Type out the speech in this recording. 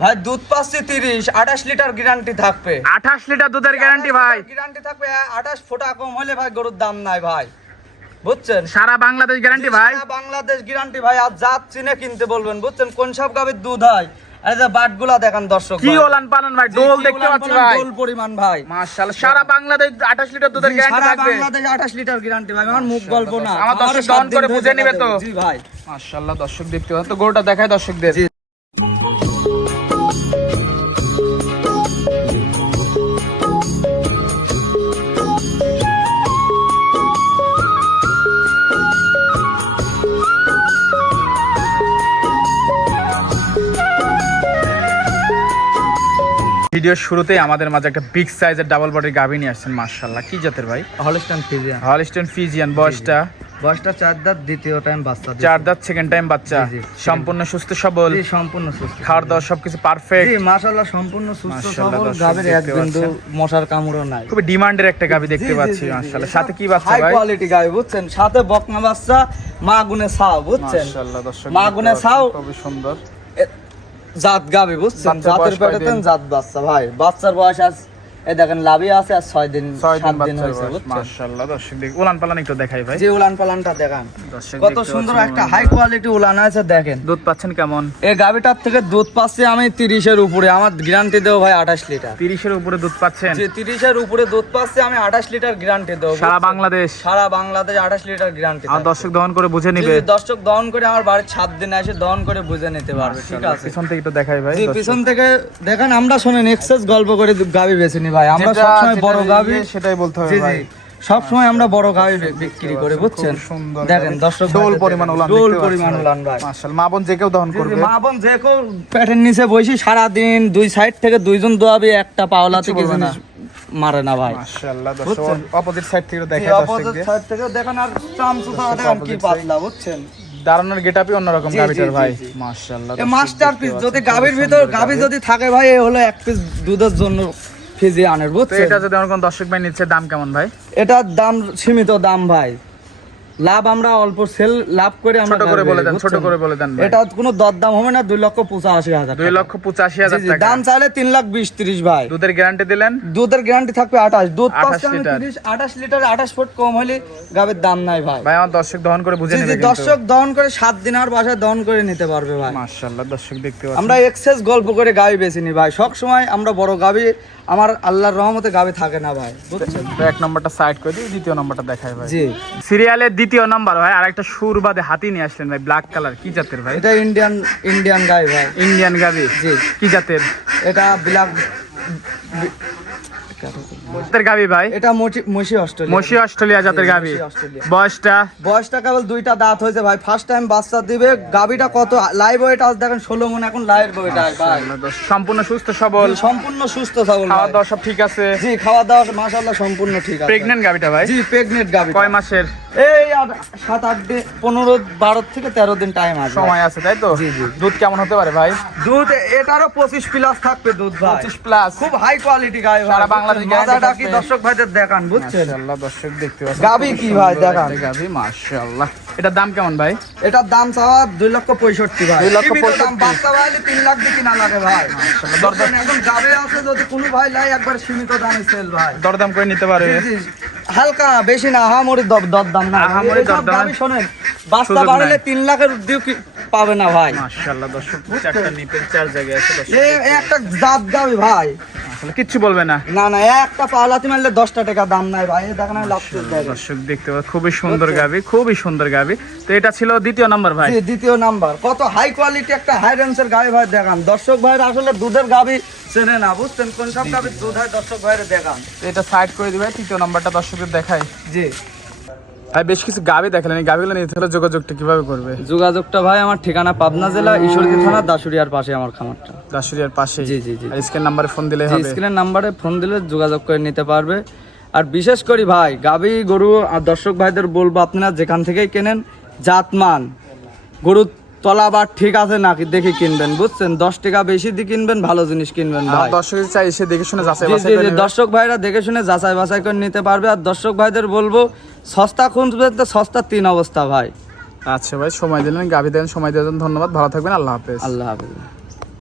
ভাই দুধ পাচ্ছি তিরিশ আঠাশ লিটার গ্যারান্টি থাকবে। আঠাশ লিটার দুধের গ্যারান্টি ভাই। গ্যারান্টি থাকবে আঠাশ ফোটা কম হলে ভাই গরুর দাম নাই ভাই। বুঝছেন? সারা বাংলাদেশ গ্যারান্টি ভাই। বাংলাদেশ গ্যারান্টি ভাই আর জাত চিনে কিনতে বলবেন বুঝছেন? কোন সব দুধ হয়? বাটগুলা দেখান দর্শক কি ওলান পালন ভাই ডোল দেখতে পাচ্ছি ভাই। ডোল পরিমাণ ভাই। মাশাআল্লাহ সারা বাংলাদেশ আঠাশ লিটার দুধের সারা বাংলাদেশ আঠাশ লিটার গ্যারান্টি ভাই আমার মুখ গল্প না। আমার দর্শক সাত দহন দিন করে বুঝে নিবে তো? জি ভাই। মাশাআল্লাহ দর্শক দেখতে পাচ্ছেন তো গরুটা দেখায় দর্শকদের। ভিডিওর শুরুতেই আমাদের মাঝে একটা বিগ সাইজের ডাবল বডির গাভী নিয়ে আসছেন মাশাআল্লাহ। কি জাতের ভাই? হলস্টাইন ফিজিয়ান হলস্টেন ফিজিয়ান বয়সটা? বয়সটা চার দাঁত দ্বিতীয় টাইম বাচ্চা চার দাঁত সেকেন্ড টাইম বাচ্চা। সম্পূর্ণ সুস্থ সবল। সম্পূর্ণ সুস্থ। খাওয়ার দাওয়া সবকিছু পারফেক্ট মাশাআল্লাহ সম্পূর্ণ সুস্থ সবল এক বিন্দু মশার কামড়ও নাই। খুবই ডিমান্ডের একটা দেখতে পাচ্ছি মাশাআল্লাহ। সাথে কি বাচ্চা হাই কোয়ালিটি বুঝছেন? সাথে বকনা বাচ্চা মা গুনে ছাও বুঝছেন? মাশাআল্লাহ দর্শক মা গুনে ছাও। খুবই সুন্দর। জাত গাবে বুঝছেন জাতের? পেটেতেন জাত বাচ্চা ভাই বাচ্চার বয়স আজ এই দেখেন লাভি আছে আর ছয় দিন সাত দিন হয়েছে মাশাআল্লাহ। দর্শক দেখ উলান পালান একটু দেখাই ভাই। যে উলান পালানটা দেখান। কত সুন্দর একটা হাই কোয়ালিটি উলান আছে দেখেন। দুধ পাচ্ছেন কেমন? এই গাভীটার থেকে দুধ পাচ্ছি আমি তিরিশের উপরে। আমার গ্যারান্টি দেবো ভাই আঠাশ লিটার। তিরিশের উপরে দুধ পাচ্ছেন? যে তিরিশের উপরে দুধ পাচ্ছি আমি আঠাশ লিটার গ্যারান্টি দেবো সারা বাংলাদেশ। সারা বাংলাদেশ আঠাশ লিটার গ্যারান্টি আর দর্শক দহন করে বুঝে নিবে। দর্শক দহন করে আমার বাড়ির ছাদ দিন এসে দহন করে বুঝে নিতে পারবে ঠিক আছে? পিছন থেকে একটু দেখাই ভাই জি পিছন থেকে দেখেন আমরা শোনেন এক্সেস গল্প করে গাবি বেছে নি ভাই আমরা যেটা- সবসময় বড় গাবি ইয়ে সেটাই বলতে হবে ভাই জি। সবসময় আমরা বড় গাবি বিক্রি করে বুঝছেন? দেখেন দর্শক ডোল পরিমাণ দেখেন, উলান ডোল পরিমাণ। উলান ভাই। মাশাআল্লাহ মা বোন যে কেউ দহন করবে। মা বোন যে কেউ প্যাটের নিচে বসি সারা দিন দুই সাইড থেকে দুইজন দোয়াবি একটা পাওলা থেকে না। মারে না ভাই। মাশাআল্লাহ দর্শক? অপোজিট সাইড থেকে দর্শক opposite দিয়ে। থেকে দেখেন আর চামচুটা দেখেন কি পাতলা বুঝছেন? দাঁড়ানোর গেটআপই অন্যরকম জি, ভাই। মাশাআল্লাহ এ মাস্টার পিস যদি গাভীর ভিতর গাভী যদি থাকে ভাই এ হলো এক পিস দুধের জন্য ফিজি আনের তো বুঝছেন এটা যদি আমার কোন দর্শক ভাই নিচ্ছে দাম কেমন ভাই? এটার দাম সীমিত দাম ভাই। লাভ আমরা অল্প সেল লাভ করে আমরা ছোট করে বলে দেন ছোট করে বলে দেন এটা কোনো দর দাম হবে না দুই লক্ষ পঁচাশি হাজার দুই লক্ষ পঁচাশি হাজার টাকা। দাম চাইলে তিন লাখ বিশ ত্রিশ ভাই। দুধের গ্যারান্টি দিলেন? দুধের গ্যারান্টি থাকবে আঠাশ। দুধ 28 পাচ্ছে আমি লিটার। তিরিশ আঠাশ লিটার আঠাশ ফুট কম হলে গাভীর দাম নাই ভাই। ভাই আমার দর্শক দহন করে বুঝে নেবে দর্শক দহন করে সাত দিন আর বাসায় দহন করে নিতে পারবে ভাই। মাশাআল্লাহ দর্শক দেখতে পাচ্ছেন। আমরা এক্সেস গল্প করে গাবি বেশি নি ভাই। সব সময় আমরা বড় গাবি আমার আল্লাহর রহমতে গাবি থাকে না ভাই এক নম্বরটা সাইড করে দিই দ্বিতীয় নম্বরটা দেখাই ভাই। জি। সিরিয়ালের দ্বিতীয় নাম্বার ভাই আরেকটা সুর বাদে হাতি নিয়ে আসলেন ভাই ব্ল্যাক কালার কি জাতের ভাই? এটা ইন্ডিয়ান ইন্ডিয়ান গাই ভাই। ইন্ডিয়ান গাবি জি। কি জাতের? এটা ব্ল্যাক জাতের গাবি ভাই? এটা মসি অস্ট্রেলিয়া। মসি অস্ট্রেলিয়া জাতের গাবি। বয়সটা? বয়সটা কেবল দুইটা দাঁত হয়েছে ভাই। ফার্স্ট টাইম বাচ্চা দিবে। গাবিটা কত? লাইভ ওয়েট আজ দেখেন ষোলো মন এখন লাইভ ওয়েট ভাই। সম্পূর্ণ সুস্থ সবল। সম্পূর্ণ সুস্থ সবল খাওয়া দাওয়া সব ঠিক আছে? জি খাওয়া দাওয়া মাশাআল্লাহ সম্পূর্ণ ঠিক আছে। প্রেগনেন্ট গাবিটা ভাই? জি প্রেগনেন্ট গাবি কয় মাসের? এই আর সাত আট দিন পনেরো বারো থেকে তেরো দিন টাইম আছে সময় আছে তাই তো? জি, জি। দুধ কেমন হতে পারে ভাই? দুধ এটারও পঁচিশ প্লাস থাকবে দুধ ভাই। পঁচিশ প্লাস খুব হাই কোয়ালিটি সারা বাংলাদেশ কি দর্শক ভাইদের দেখান বুঝছেন? দর্শক দেখতে পাচ্ছেন। গাভী কি ভাই দেখান। মাশাআল্লাহ। এটার দাম কেমন ভাই? এটার দাম চাওয়া দুই লক্ষ পঁয়ষট্টি ভাই। দুই লক্ষ দাম, পঁয়ষট্টি। বাচ্চা ভাই তিন লাখ দিয়ে কিনা লাগে ভাই। দরদাম-? এখন গাবে আছে যদি কোনো ভাই লাই একবার সীমিত দামে সেল ভাই। দরদাম করে নিতে পারে। হালকা বেশি না আহামরি দর- দরদাম না। আহামরি দরদাম। শোনেন বাচ্চা বাড়লে তিন লাখের কি পাবে না ভাই। মাশাআল্লাহ দর্শক চারটা চার জায়গায় আছে দর্শক। একটা জাত গাবি ভাই। আসলে কিচ্ছু বলবে না। না না একটা পালাতি মারলে দশটা টাকা দাম নাই ভাই দেখেন লাভ দর্শক দেখতে পাচ্ছেন খুবই সুন্দর গাবি খুবই সুন্দর গাবি। তো এটা ছিল দ্বিতীয় নাম্বার ভাই। জি, দ্বিতীয় নাম্বার। কত হাই কোয়ালিটি একটা হাই রেঞ্জের গাবি ভাই দেখান। দর্শক ভাইরা আসলে দুধের গাবি চেনে না বুঝছেন? কোন সব গাবি দুধ হয় দর্শক ভাইরা দেখান। এটা সাইড করে দিবে তৃতীয় নাম্বারটা দর্শকদের দেখাই। জি। ভাই বেশ কিছু গাবি দেখালেন এই গাবিগুলো নিতে হলে যোগাযোগটা কীভাবে করবে? যোগাযোগটা ভাই আমার ঠিকানা পাবনা জেলা ঈশ্বরদী থানা পাশে আমার খামারটা। পাশে? জি, জি, জি। আর নাম্বারে ফোন দিলে হবে। স্ক্রিনের নাম্বারে ফোন দিলে যোগাযোগ করে নিতে পারবে। আর বিশেষ করি ভাই গাবি গরু আর দর্শক ভাইদের বলব আপনারা যেখান থেকেই কেনেন জাতমান। গরু তলাবার ঠিক আছে নাকি দেখে কিনবেন বুঝছেন? দশ টাকা বেশি দিয়ে কিনবেন ভালো জিনিস কিনবেন ভাই। দর্শক চাই এসে দেখে শুনে যাচাই। দর্শক ভাইরা দেখে শুনে যাচাই বাছাই করে নিতে পারবে। আর দর্শক ভাইদের বলব সস্তা খুঁজবেন তো সস্তা তিন অবস্থা ভাই। আচ্ছা ভাই সময় দিলেন গাভি দেন সময় দেওয়ার জন্য ধন্যবাদ। ভালো থাকবেন আল্লাহ হাফেজ। আল্লাহ হাফিজ।